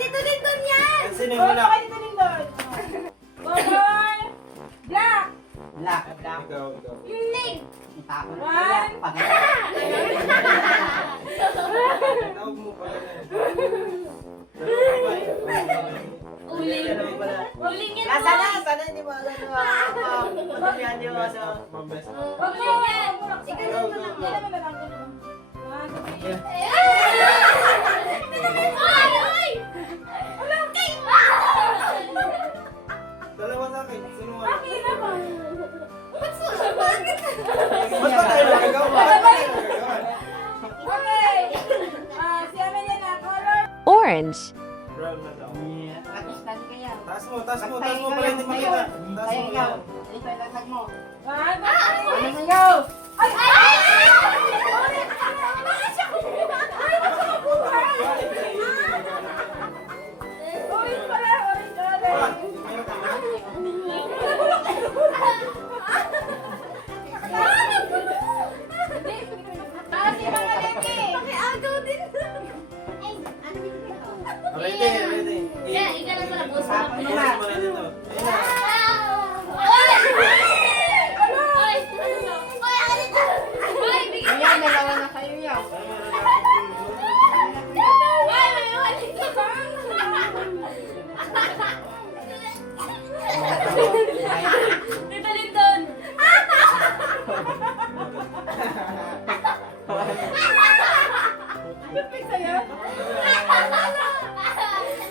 Tito Lindon yan! Sino yung Oh, wala? kay Tito Lindon. Color black. Black. Ikaw. Ning! Tapon na One. kaya. Pagkakita. Tawag mo pala na. Uling. Uling yan Nasa mo. na? Sana hindi mo alam mo. Pagkakita hindi mo alam. Mabes. Wag mo. Ikaw na lang. Yan naman na lang. One, two, three. Ay! Ay! Walang kay Dalawa sa akin. Sino wala? Akin naman. Ba't so? Bakit? Ba't ba tayo nagagawa? Ba't tayo nagagawa? Okay. Si Amelia na. Color. Orange. Brown na daw. Nakistan kaya. Taas mo para hindi makita. Taas Kaya mo ikaw. yan. Dito yung laglag mo. One, two, three. Ano mo ikaw? Ay! Ay! Bakit siya kumuha? Ay, ba't siya kumuha? Orange pala. Orange color. Meron ka na? Si mga leki. Pakiagaw din. Ay, ano din ito? Ready. Kaya, ikaw lang pala, boss. Tapon mo na. Iwas mo na dito. Ayun na. Ay! Ay! Ay, alit na! Ay, bigyan Ayan, dalawa na kayo yaw. Ay, may alit na ba? Tito Lindon! Toothpick sa'yo?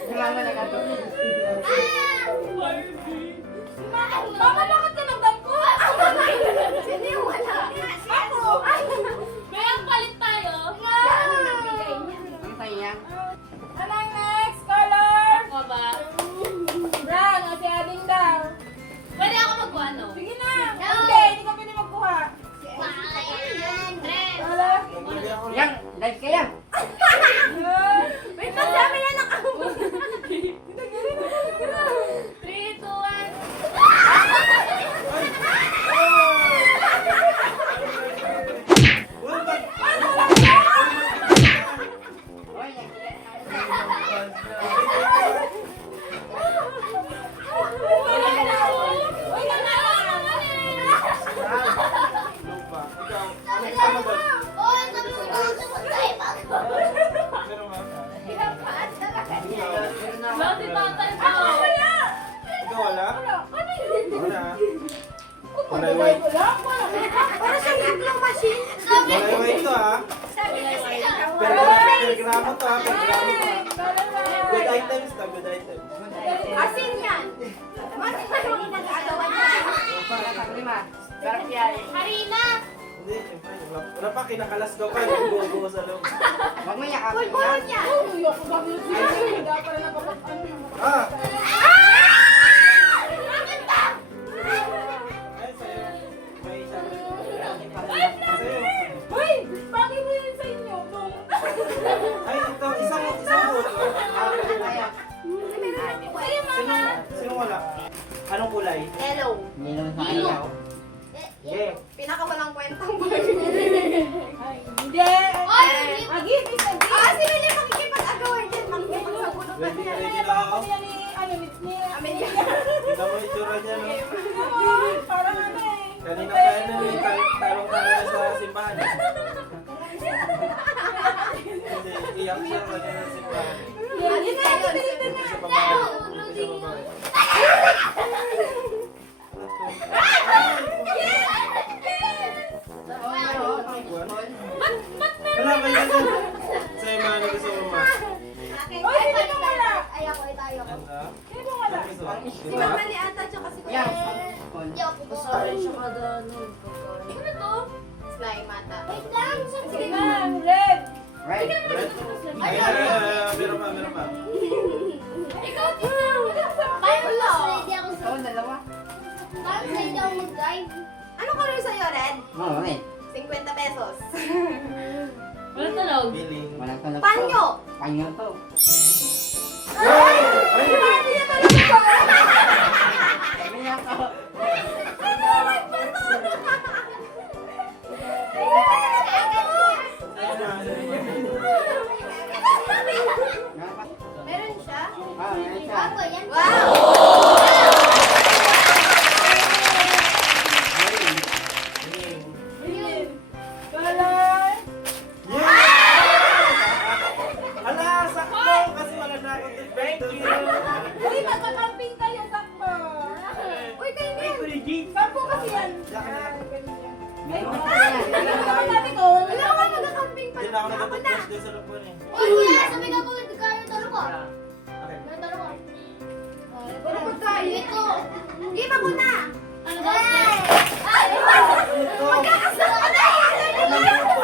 Wala mo na gagawin. Mama, bakit tinagdan ko? Sino yung wala? Ako! May ang palit tayo. Ang kaya. Anong next color? Ako ba? Brown. O, si Ading daw. Pwede ako magkuha, no? Sige na. Okay, hindi ka pwede magkuha. Red. Wala. Magbigay ako. Yan, live kaya. Wait, masama yan ang ako. 3, 2, 1. Uy, ba't? Oy, yan. Lupa. Ikaw. Next naman doon. Meron ba? Bakit tatay ko? Ikaw wala? Wala. Wala yung white. Para sa giglong machine. Wala yung white to ha. Per gramo to ha. Per gramo to ha. Good items to. Good items. Asin yan. Masin pa yung ginagawa niya. Para sa lima. Sarap yan. Harina. Hindi, siyempre. Wala pa, kinakalas daw pa. Nagbubuo sa loob. Huwag mo yakapin Pulburon yan. niya. Ah! Bakit ba? Ay, sa'yo. May isa rin. Ay, Sa'yo. Hoy! Bagay mo yun sa inyo. Dong. Ay, ito. Isang buo. Ah, kaya. Sa'yo, mama. Sino wala? Anong kulay? Yellow. Nilong sa ayaw. Yeah. Pinakawalang kwentang Ay, hindi. Ay! Agit, isa agit. Sino niya makikipag-agawan dyan? Makikipag-sagunutan Ready, niya. ready na ako. Kami ni, ano, ni, Amelia. Kita mo itsura niya, no? parang ano eh. Kanina pa yan, talong tayo sa simbahan. Hindi, iyak siya kanina sa simbahan. Agit na, agit na, agit Sa na. babae. Sa babae. Wala ba yun? Sa'yo mga ano gusto mo ma? Oy, sino ba wala? Ay, ako, tayo. Ano? Sino ba wala? Si Mama ni Ata, tsaka si Yan. Hindi ako pupusurin siya kada ano. Ano to? Slime mata. Wait lang, saan Sige sila? na, red. Right. Ay, meron pa, meron pa. Ikaw, tingnan. Tayo lang. Ikaw, dalawa. Bakit sa hindi ako mag-drive? Ano color sa'yo, Red? Oo, rin. 50 pesos. Walang tunog. Billing. Walang tunog to. Panyo! Panyo to. Ay! Sabi niya talaga. Sabi niya to. Meron siya? yan. Diyan ka na lang. Ay, natin ko. Wala ka magkakamping pa. Hindi na ako nag-toothbrush doon sa lupon eh. Uy, kuya, sabi ka po, kayo talo ko. Okay. Kayo talo ko. Wala ko tayo. Ito. Hindi pa ko na. Ano ba? Ay! Ito! Magkakasama ka na! Ano ito?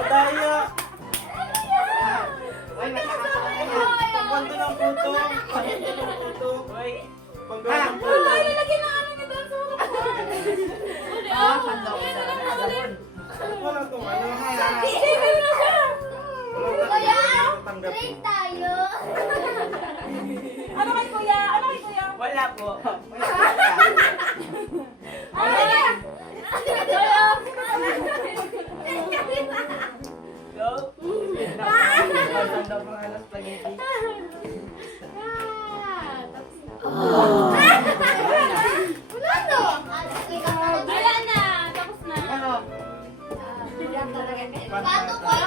Madaya! Pagkwento ng puto! Pagkwento ng puto! Pagkwento ng puto! Ay, lalagyan na ano nito sa ulo ko. Wala itong ano. Isipin na siya. Kuya, Tanggap trade mo. tayo. Ano kay kuya? Ano kay kuya? Wala po. Ay! Go. Tanda pa nga ng spaghetti. Wala to. Wala na. Tapos na. Pato ko